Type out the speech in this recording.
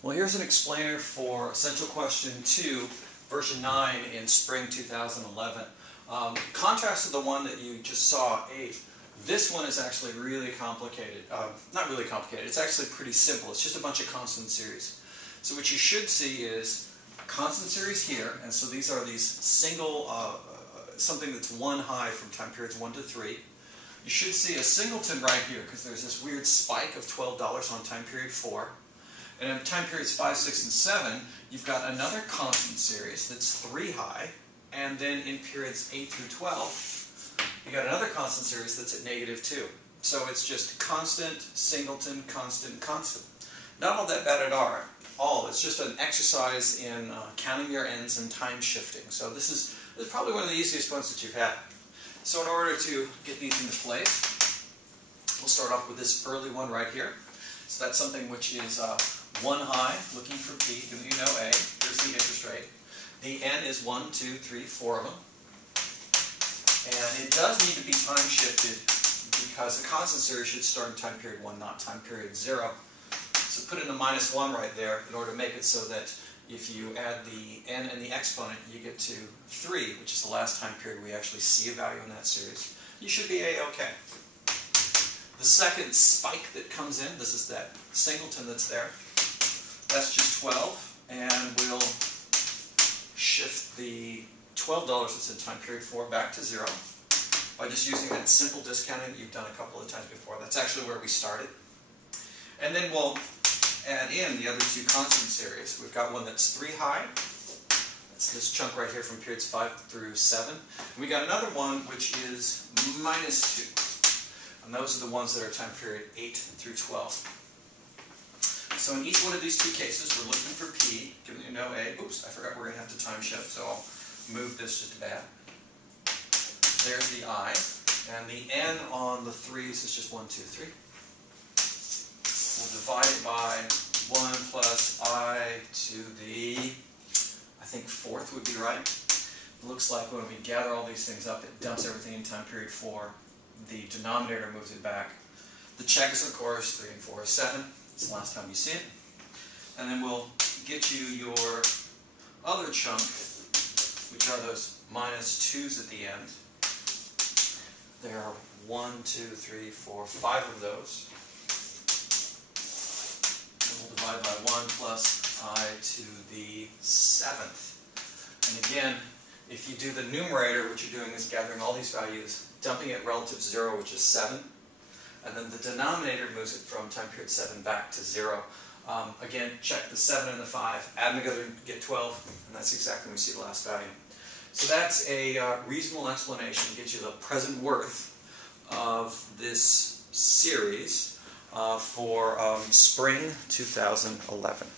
Well, here's an explainer for Essential Question 2, version 9 in spring 2011. Contrast to the one that you just saw, 8, this one is actually really complicated. Not really complicated, it's actually pretty simple. It's just a bunch of constant series. So what you should see is constant series here, and so these are these single, something that's one high from time periods 1 to 3. You should see a singleton right here, because there's this weird spike of $12 on time period 4. And in time periods 5, 6, and 7, you've got another constant series that's 3 high. And then in periods 8 through 12, you've got another constant series that's at -2. So it's just constant, singleton, constant, constant. Not all that bad at all. It's just an exercise in counting your ends and time shifting. So this is probably one of the easiest ones that you've had. So in order to get these into place, we'll start off with this early one right here. So that's something which is 1 high, looking for P, you know A, here's the interest rate. The N is 1, 2, 3, 4 of them. And it does need to be time shifted because the constant series should start in time period 1, not time period 0. So put in a -1 right there in order to make it so that if you add the N and the exponent, you get to 3, which is the last time period we actually see a value in that series. You should be A-OK. The second spike that comes in, this is that singleton that's there. That's just 12, and we'll shift the $12 that's in time period 4 back to 0 by just using that simple discounting that you've done a couple of times before. That's actually where we started. And then we'll add in the other two constant series. We've got one that's 3 high. That's this chunk right here from periods 5 through 7. And we got another one which is -2. And those are the ones that are time period 8 through 12. So in each one of these two cases, we're looking for P, given you know A. Oops, I forgot we're going to have to time shift, so I'll move this just a bit. There's the I, and the N on the 3s is just 1, 2, 3. We'll divide it by 1 plus I to the, I think 4th would be right. It looks like when we gather all these things up, it dumps everything in time period 4. The denominator moves it back. The checks, of course, 3 and 4 is 7. It's the last time you see it. And then we'll get you your other chunk, which are those -2s at the end. There are 1, 2, 3, 4, 5 of those. And we'll divide by 1 plus I to the 7th. And again, if you do the numerator, what you're doing is gathering all these values, dumping it relative to 0, which is 7. And then the denominator moves it from time period 7 back to 0. Again, check the 7 and the 5, add them together and get 12, and that's exactly when we see the last value. So that's a reasonable explanation to get you the present worth of this series for spring 2011.